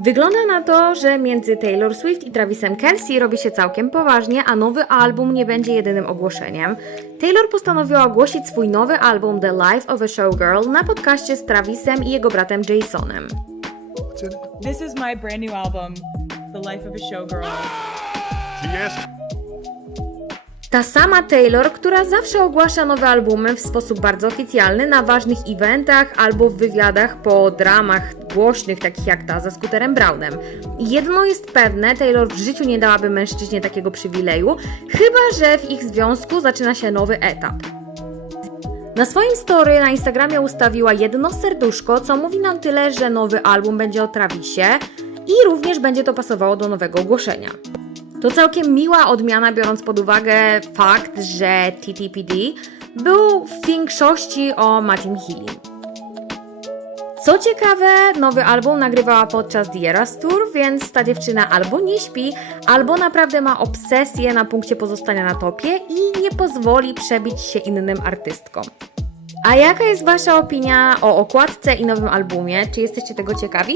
Wygląda na to, że między Taylor Swift i Travisem Kelsey robi się całkiem poważnie, a nowy album nie będzie jedynym ogłoszeniem. Taylor postanowiła ogłosić swój nowy album The Life of a Showgirl na podcaście z Travisem i jego bratem Jasonem. This is my brand new album, The Life of a Showgirl. Yes. Ta sama Taylor, która zawsze ogłasza nowe albumy w sposób bardzo oficjalny na ważnych eventach albo w wywiadach po dramach głośnych, takich jak ta ze Scooterem Brownem. Jedno jest pewne, Taylor w życiu nie dałaby mężczyźnie takiego przywileju, chyba że w ich związku zaczyna się nowy etap. Na swoim story na Instagramie ustawiła jedno serduszko, co mówi nam tyle, że nowy album będzie o Travisie i również będzie to pasowało do nowego ogłoszenia. To całkiem miła odmiana, biorąc pod uwagę fakt, że TTPD był w większości o Matim Healy. Co ciekawe, nowy album nagrywała podczas The Tour, więc ta dziewczyna albo nie śpi, albo naprawdę ma obsesję na punkcie pozostania na topie i nie pozwoli przebić się innym artystkom. A jaka jest Wasza opinia o okładce i nowym albumie? Czy jesteście tego ciekawi?